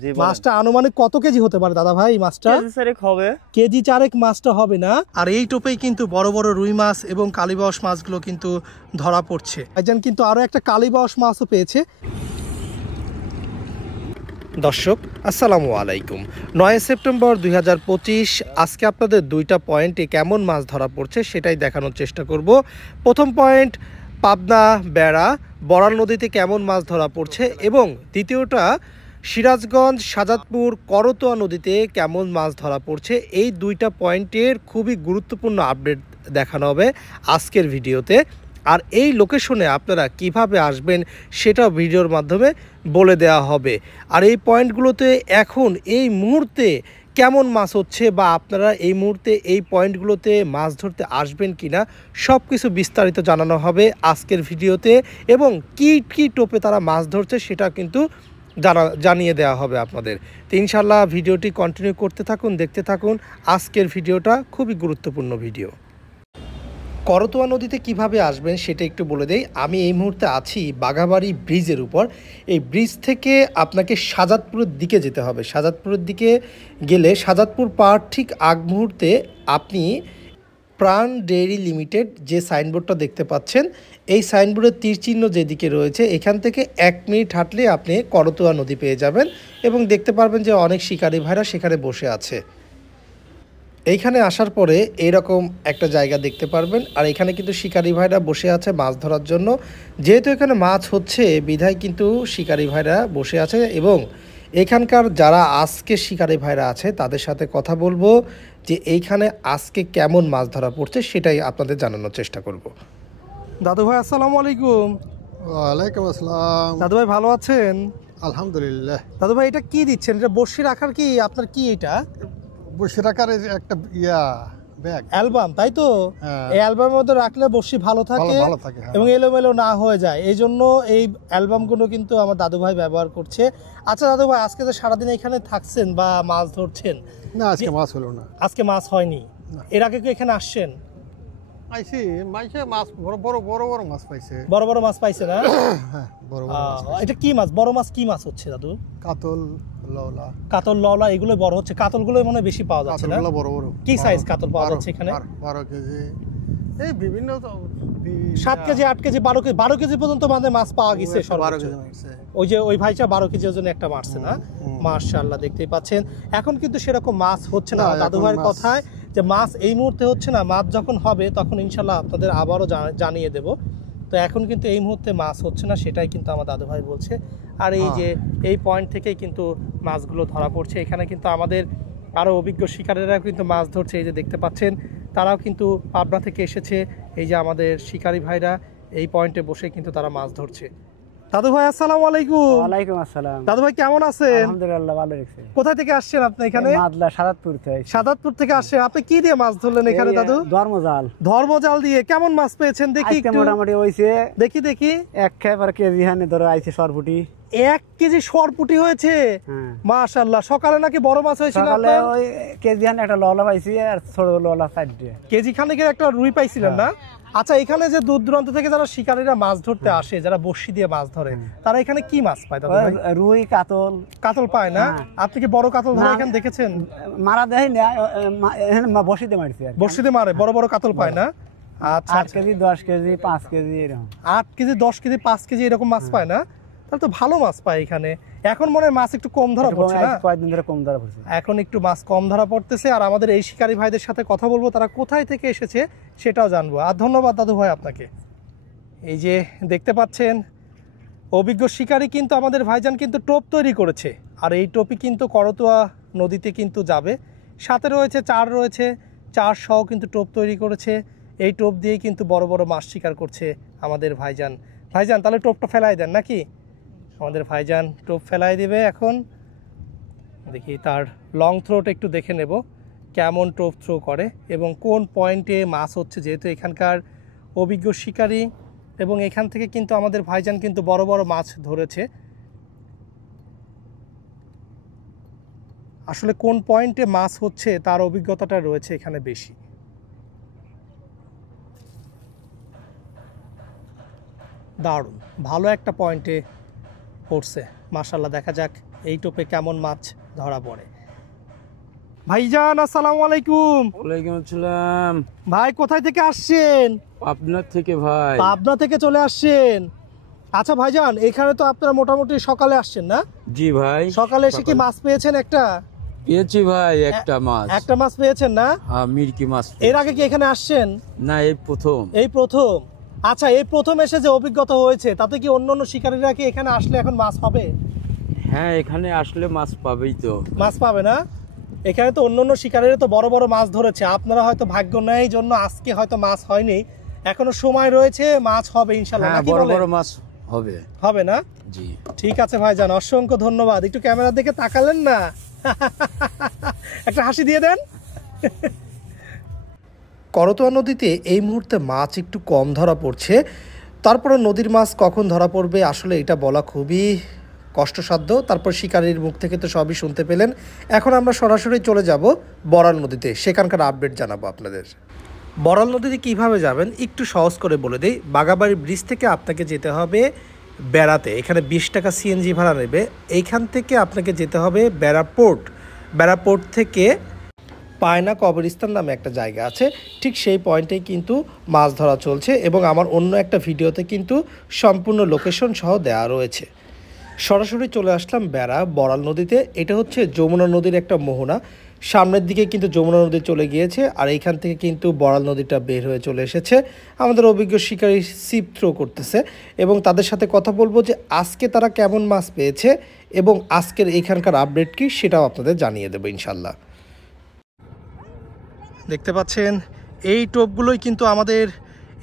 জি মাছটা আনুমানিক কত কেজি হতে পারে দাদা ভাই? মাছটা কেজি 4 হবে, কেজি 4 মাছটা হবে না। আর এই টোপেই কিন্তু বড় বড় রুই মাছ এবং কালীবাউস মাছগুলো কিন্তু ধরা পড়ছে। ভাইজান কিন্তু আরো একটা কালীবাউস মাছও পেয়েছে। দর্শক আসসালামু আলাইকুম। 9 সেপ্টেম্বর 2025 আজকে আপনাদের দুইটা পয়েন্টে কেমন মাছ ধরা পড়ছে সেটাই দেখানোর চেষ্টা করব। প্রথম পয়েন্ট পাবনা বেড়া বড়াল নদীতে কেমন মাছ ধরা পড়ছে, এবং দ্বিতীয়টা সিরাজগঞ্জ শাজাদপুর করতোয়া নদীতে কেমন মাছ ধরা পড়ছে। এই দুইটা পয়েন্টের খুবই গুরুত্বপূর্ণ আপডেট দেখানো হবে আজকের ভিডিওতে। আর এই লোকেশনে আপনারা কিভাবে আসবেন সেটাও ভিডিওর মাধ্যমে বলে দেওয়া হবে। আর এই পয়েন্টগুলোতে এখন এই মুহূর্তে কেমন মাছ হচ্ছে, বা আপনারা এই মুহূর্তে এই পয়েন্টগুলোতে মাছ ধরতে আসবেন কিনা সব কিছু বিস্তারিত জানানো হবে আজকের ভিডিওতে, এবং কি কি টোপে তারা মাছ ধরছে সেটা কিন্তু জানিয়ে দেওয়া হবে আপনাদের। তো ইনশাল্লাহ ভিডিওটি কন্টিনিউ করতে থাকুন, দেখতে থাকুন। আজকের ভিডিওটা খুবই গুরুত্বপূর্ণ ভিডিও। করতোয়া নদীতে কিভাবে আসবেন সেটা একটু বলে দেই। আমি এই মুহূর্তে আছি বাঘাবাড়ি ব্রিজের উপর। এই ব্রিজ থেকে আপনাকে শাজাদপুরের দিকে যেতে হবে। শাজাদপুরের দিকে গেলে শাজাদপুর পাওয়ার ঠিক আগ মুহূর্তে আপনি প্রাণ ডেইরি লিমিটেড যে সাইনবোর্ডটা দেখতে পাচ্ছেন, এই সাইনবোর্ডের তীরচিহ্ন যেদিকে রয়েছে এখান থেকে 1 মিনিট হাঁটলে আপনি করতোয়া নদী পেয়ে যাবেন, এবং দেখতে পারবেন যে অনেক শিকারী ভাইরা সেখানে বসে আছে। এইখানে আসার পরে এইরকম একটা জায়গা দেখতে পারবেন, আর এখানে কিন্তু শিকারী ভাইরা বসে আছে মাছ ধরার জন্য। যেহেতু এখানে মাছ হচ্ছে বিধায় কিন্তু শিকারী ভাইরা বসে আছে, এবং এখানকার যারা আজকে শিকারী ভাইরা আছে তাদের সাথে কথা বলবো যে এইখানে আজকে কেমন মাছ ধরা পড়ছে সেটাই আপনাদের জানানোর চেষ্টা করব। দাদু ভাই আসসালামু আলাইকুম। ওয়ালাইকুম আসসালাম। দাদু ভাই ভালো আছেন? আলহামদুলিল্লাহ। দাদু ভাই এটা কি দিচ্ছেন? এটা বর্ষি রাখার কি আপনার কি এটা বসে রাখার একটা ব্যাগ অ্যালবাম, তাই তো? হ্যাঁ। এই অ্যালবামের মধ্যে রাখলে বর্ষি ভালো থাকে, ভালো থাকে, হ্যাঁ। এবং এলোমেলো না হয়ে যায়, এই জন্য এই অ্যালবামগুলো কিন্তু আমার দাদু ভাই ব্যবহার করছে। আচ্ছা দাদু ভাই, আজকে তো সারাদিন এখানে থাকছেন বা মাছ ধরছেন? না, আজকে মাছ হলো না। আজকে মাছ হয়নি? এর আগে কি এখানে আসছেন? আইছি, মাইছে মাছ বড় বড় বড় বড় মাছ পাইছে। বড় বড় মাছ পাইছে না? হ্যাঁ, বড় বড় মাছ পাইছে। এটা কি মাছ? বড় মাছ কি মাছ হচ্ছে দাদু? কাতল, লওলা। কাতল, লওলা এগুলো বড় হচ্ছে। কাতলগুলো মনে হয় বেশি পাওয়া যাচ্ছে না? কাতলগুলো বড় বড়। কি সাইজ কাতল পাওয়া যাচ্ছে এখানে? 12 কেজি, এই বিভিন্ন 7 কেজি 8 কেজি 12 কেজি পর্যন্ত মানে মাছ পাওয়া গেছে সর্বোচ্চ। ওই যে ওই ভাইটা 12 কেজি ওজনে একটা মারছে না? মাশাআল্লাহ, দেখতেই পাচ্ছেন। এখন কিন্তু সেরকম মাছ হচ্ছে না দাদু ভাইয়ের কথায়, যে মাছ এই মুহূর্তে হচ্ছে না। মাছ যখন হবে তখন ইনশাল্লাহ আপনাদের আবারও জানিয়ে দেব। তো এখন কিন্তু এই মুহূর্তে মাছ হচ্ছে না, সেটাই কিন্তু আমার দাদু ভাই বলছে। আর এই যে এই পয়েন্ট থেকেই কিন্তু মাছগুলো ধরা পড়ছে। এখানে কিন্তু আমাদের আরও অভিজ্ঞ শিকারীরা কিন্তু মাছ ধরছে, এই যে দেখতে পাচ্ছেন। তারাও কিন্তু পাবনা থেকে এসেছে। এই যে আমাদের শিকারী ভাইরা এই পয়েন্টে বসে কিন্তু তারা মাছ ধরছে। দাদু ভাই আসসালামু আলাইকুম। ওয়ালাইকুম আসসালাম। দাদু ভাই কেমন আছেন? আলহামদুলিল্লাহ, ভালো লাগছে। কোথা থেকে আসছেন আপনি এখানে? মাদলা শাহাদাতপুর থেকে। শাহাদাতপুর থেকে আসছেন। আপনি কি দিয়ে মাছ ধরলেন এখানে দাদু? ধর্মজাল। ধর্মজাল দিয়ে কেমন মাছ পেয়েছেন দেখি একটু? মোটামুটি হইছে, দেখি এক কেজি হানে ধরো আইছে সরপুটি। 1 কেজি সরপুটি হয়েছে? মাশাআল্লাহ। সকালে নাকি বড় মাছ হয়েছিল? সকালে ওই কেজি হানে একটা লওলা পাইছি, আর ছোট লওলা 4টা। কেজি খানেকের একটা রুই পাইছিলেন না? আচ্ছা, এখানে যে দূর দূরান্ত থেকে যারা শিকারীরা মাছ ধরতে আসে, যারা বর্ষি দিয়ে মাছ ধরে, তারা এখানে কি মাছ পায় দাদু ভাই? রুই, কাতল। কাতল পায় না? আপনি কি বড় কাতল ধরে এখানে দেখেছেন? মারা দেয় না, বসিতে মারছে। বর্ষিতে মারে, বড় বড় কাতল পায় না? আচ্ছা, 8 কেজি 10 কেজি 5 কেজি এরকম। 8 কেজি 10 কেজি 5 কেজি এরকম মাছ পায় না? তাহলে তো ভালো মাছ পায় এখানে। এখন মনে হয় মাছ একটু কম ধরা পড়ছে না? কয়েকদিন ধরে কম ধরা পড়ছে। এখন একটু মাছ কম ধরা পড়তেছে। আর আমাদের এই শিকারী ভাইদের সাথে কথা বলবো, তারা কোথায় থেকে এসেছে সেটাও জানবো। আর ধন্যবাদ দাদু ভাই আপনাকে। এই যে দেখতে পাচ্ছেন অভিজ্ঞ শিকারী কিন্তু আমাদের ভাইজান কিন্তু টোপ তৈরি করেছে, আর এই টোপই কিন্তু করতোয়া নদীতে কিন্তু যাবে। সাথে রয়েছে চার সহ কিন্তু টোপ তৈরি করেছে। এই টোপ দিয়েই কিন্তু বড় বড় মাছ শিকার করছে আমাদের ভাইজান। তাহলে টোপটা ফেলাই দেন নাকি? আমাদের ভাইজান টোপ ফেলাই দিবে এখন। দেখি তার লং থ্রোটা একটু দেখে নেব কেমন টোপ থ্রো করে এবং কোন পয়েন্টে মাছ হচ্ছে, যেহেতু এখানকার অভিজ্ঞ শিকারী, এবং এখান থেকে কিন্তু আমাদের ভাইজান কিন্তু বড় বড় মাছ ধরেছে। আসলে কোন পয়েন্টে মাছ হচ্ছে তার অভিজ্ঞতাটা রয়েছে এখানে বেশি। দারুণ ভালো একটা পয়েন্টে পড়ছে মাশাআল্লাহ। দেখা যাক এই টোপে কেমন মাছ ধরা পড়ে। ভাইজান আসসালামু আলাইকুম। ওয়ালাইকুম আসসালাম। ভাই কোথায় থেকে আসছেন? আপনার থেকে ভাই। পাবনা থেকে চলে আসছেন। আচ্ছা ভাইজান, এখানে তো আপনারা মোটামুটি সকালে আসছেন না? জি ভাই। সকালে এসে কি মাছ পেয়েছেন? পেয়েছি ভাই, একটা মাছ। একটা মাছ পেয়েছেন না? হ্যাঁ, মিরকি মাছ। এর আগে কি এখানে আসছেন? না, এই প্রথম। এই প্রথম। আচ্ছা, এই প্রথম এসে যে অভিজ্ঞতা হয়েছে তাতে কি অন্যান্য শিকারীরা কি এখানে আসলে এখন মাছ পাবে? হ্যাঁ, এখানে আসলে মাছ পাবেই তো। মাছ পাবে না? এখানে তো অন্যান্য শিকারীরা তো বড় বড় মাছ ধরেছে, আপনারা হয়তো ভাগ্য নেই জন্য আজকে হয়তো মাছ হয়নি, এখনো সময় রয়েছে, মাছ হবে ইনশাআল্লাহ। হ্যাঁ, নাকি বড় বলেন? বড় মাছ হবে। হবে না? জি ঠিক আছে ভাইজান, অসংখ্য ধন্যবাদ। একটু ক্যামেরার দিকে তাকালেন না, একটা হাসি দিয়ে দেন। করতোয়া নদীতে এই মুহূর্তে মাছ একটু কম ধরা পড়ছে, তারপরে নদীর মাছ কখন ধরা পড়বে আসলে এটা বলা খুবই কষ্টসাধ্য। তারপর শিকারীর মুখ থেকে তো সবই শুনতে পেলেন। এখন আমরা সরাসরি চলে যাব বড়াল নদীতে, সেখানকার আপডেট জানাবো আপনাদের। বড়াল নদীতে কিভাবে যাবেন একটু সহজ করে বলে দিই। বাগাবাড়ি ব্রিজ থেকে আপনাকে যেতে হবে বেড়াতে, এখানে 20 টাকা সিএনজি ভাড়া নেবে। এইখান থেকে আপনাকে যেতে হবে বেড়াপোর্ট। বেড়াপোর্ট থেকে পায়না কবরস্থান নামে একটা জায়গা আছে, ঠিক সেই পয়েন্টেই কিন্তু মাছ ধরা চলছে এবং আমার অন্য একটা ভিডিওতে কিন্তু সম্পূর্ণ লোকেশন সহ দেওয়া রয়েছে। সরাসরি চলে আসলাম বড়াল নদীতে। এটা হচ্ছে যমুনা নদীর একটা মোহনা, সামনের দিকে কিন্তু যমুনা নদী চলে গিয়েছে আর এইখান থেকে কিন্তু বড়াল নদীটা বের হয়ে চলে এসেছে। আমাদের অভিজ্ঞ শিকারী সিপ থ্রো করতেছে এবং তাদের সাথে কথা বলবো যে আজকে তারা কেমন মাছ পেয়েছে এবং আজকের এইখানকার আপডেট কি সেটাও আপনাদের জানিয়ে দেবো ইনশাল্লাহ। দেখতে পাচ্ছেন এই টোপগুলোই কিন্তু আমাদের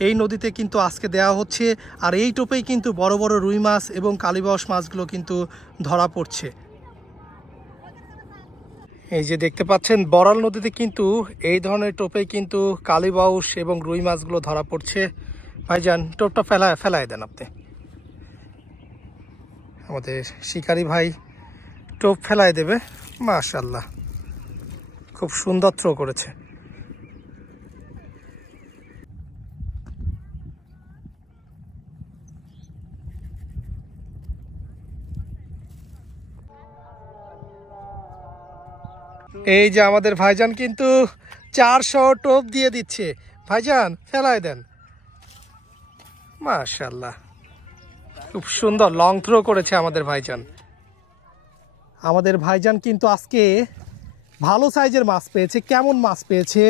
এই নদীতে কিন্তু আজকে দেওয়া হচ্ছে, আর এই টোপেই কিন্তু বড় বড় রুই মাছ এবং কালীবাউস মাছগুলো কিন্তু ধরা পড়ছে। এই যে দেখতে পাচ্ছেন বড়াল নদীতে কিন্তু এই ধরনের টোপেই কিন্তু কালীবাউস এবং রুই মাছগুলো ধরা পড়ছে। ভাইজান টোপটা ফেলায় দেন আপনি। আমাদের শিকারী ভাই টোপ ফেলায় দেবে। মাশাআল্লাহ, খুব সুন্দর থ্রো করেছে। এই যে আমাদের ভাইজান কিন্তু 400 টোপ দিয়ে দিচ্ছে। ভাইজান ফেলায় দেন। মাশাআল্লাহ, খুব সুন্দর লং থ্রো করেছে আমাদের ভাইজান। আমাদের ভাইজান কিন্তু আজকে ভালো সাইজের মাছ পেয়েছে। কেমন মাছ পেয়েছে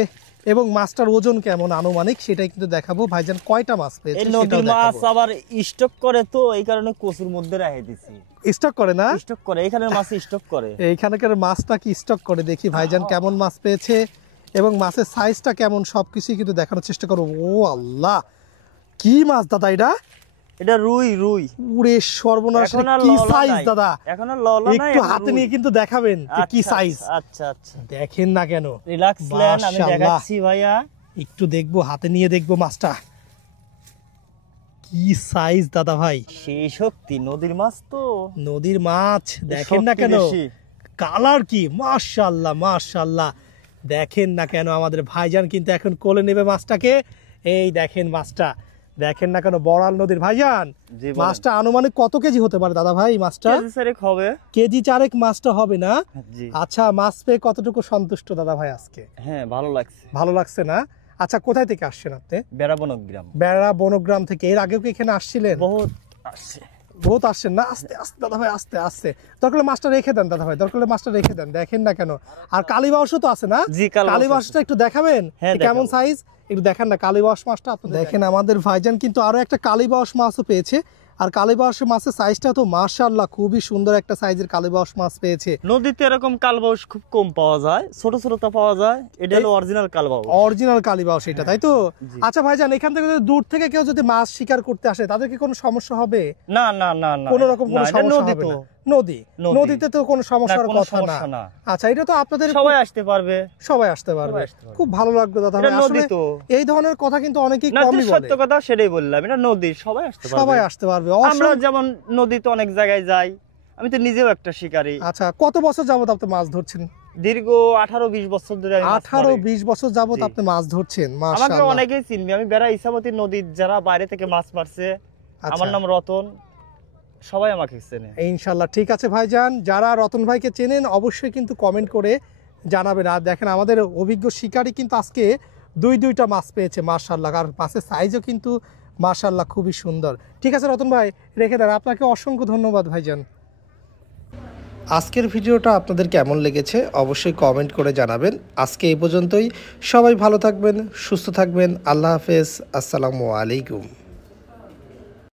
এবং মাছটার ওজন কেমন আনুমানিক সেটাই কিন্তু দেখাবো। ভাইজান কয়টা মাছ পেয়েছে এই নদীর মাছ আবার স্টক করে, তো এই কারণে কচুর মধ্যে রেখে দিছি। স্টক করে না? স্টক করে, এখানে মাছ স্টক করে। এইখানকার মাছটা কি স্টক করে, দেখি ভাইজান কেমন মাছ পেয়েছে এবং মাছের সাইজটা কেমন সবকিছু কিন্তু দেখানোর চেষ্টা করবো। ও আল্লাহ, কি মাছ দাদা এটা? এটা রুই। উড়ে সর্বনাশ, কি সাইজ দাদা? এখনো ললা নাই, একটু হাতে নিয়ে কিন্তু দেখাবেন কি সাইজ। আচ্ছা আচ্ছা, দেখেন না কেন, রিল্যাক্স নেন, আমি দেখাচ্ছি ভাইয়া। একটু দেখবো, হাতে নিয়ে দেখবো মাছটা কি সাইজ দাদা ভাই। সেই শক্তি, নদীর মাছ তো। নদীর মাছ দেখেন না কেন, কালার কি মাশাআল্লাহ মাশাআল্লাহ। দেখেন না কেন আমাদের ভাইজান কিন্তু এখন কোলে নেবে মাছটাকে। এই দেখেন মাছটা, দেখেন না কেন বড়াল নদীর। ভাইজান মাছটা আনুমানিক কত কেজি হতে পারে দাদা ভাই? মাছটা কেজি 4 মাছটা হবে না? আচ্ছা, মাছ পেয়ে কতটুকু সন্তুষ্ট দাদা ভাই আজকে? হ্যাঁ, ভালো লাগছে। ভালো লাগছে না? আচ্ছা, কোথায় থেকে আসছেন আপনি? বেড়া বনগ্রাম থেকে। এর আগেও কি এখানে আসছিলেন? বহুত আসছেন না? আস্তে আস্তে দাদা ভাই, আস্তে আস্তে। দরকার মাছটা রেখে দেন দাদা ভাই, দরকার মাছটা রেখে দেন। দেখেন না কেন, আর কালীবাউসও তো আছে না? কালীবাউসটা একটু দেখাবেন কেমন সাইজ, একটু দেখেন না কালীবাউস মাছটা আপনি দেখেন। আমাদের ভাইজান কিন্তু আরো একটা কালীবাউস মাছও পেয়েছে, আর কালীবাউস মাছের সাইজটা তো মাশাআল্লাহ খুবই সুন্দর একটা সাইজের কালীবাউস মাছ পেয়েছে। নদীতে এরকম কালবাউস খুব কম পাওয়া যায়, ছোট ছোটটা পাওয়া যায়। এটা হলো অরিজিনাল কালবাউস, অরিজিনাল কালীবাউস এটা, তাই তো? আচ্ছা ভাইজান, এখান থেকে দূর থেকে কেউ যদি মাছ শিকার করতে আসে তাদের কি কোনো সমস্যা হবে? না না না না, কোনো রকম কোনো সমস্যা হবে না। নদীতে তো কোনো সমস্যার কথা না। আচ্ছা, এটা তো আপনাদের সবাই আসতে পারবে, সবাই আসতে পারবে। খুব ভালো লাগলো দাদা ভাই। আসলে এই ধরনের কথা কিন্তু অনেকেই কমই বলে। সত্য কথা সেটাই বললাম, এটা নদী, সবাই আসতে পারবে। সবাই আসতে পারবে। আমরা যেমন নদীতে অনেক জায়গায় যাই, আমি তো নিজেও একটা শিকারী। আচ্ছা, কত বছর যাবত আপনি মাছ ধরছেন? দীর্ঘ 18-20 বছর ধরে। 18-20 বছর যাবত আপনি মাছ ধরছেন? মাশাআল্লাহ, আমাকে অনেকেই চিনবে। আমি বেড়া ইসামতি নদীর যারা বাইরে থেকে মাছ মারছে, আমার নাম রতন। সবাই আমাকে চেনে। ইনশাল্লাহ। ঠিক আছে ভাইজান, যারা রতন ভাইকে চেনেন অবশ্যই কিন্তু কমেন্ট করে জানাবেন। আর দেখেন আমাদের অভিজ্ঞ শিকারী কিন্তু আজকে দুইটা মাছ পেয়েছে মাশাআল্লাহ, আর মাছের সাইজও কিন্তু মাশাআল্লাহ খুবই সুন্দর। ঠিক আছে রতন ভাই, রেখে দেন। আপনাকে অসংখ্য ধন্যবাদ ভাইজান। আজকের ভিডিওটা আপনাদের কেমন লেগেছে অবশ্যই কমেন্ট করে জানাবেন। আজকে এই পর্যন্তই। সবাই ভালো থাকবেন, সুস্থ থাকবেন। আল্লাহ হাফেজ। আসসালামু আলাইকুম।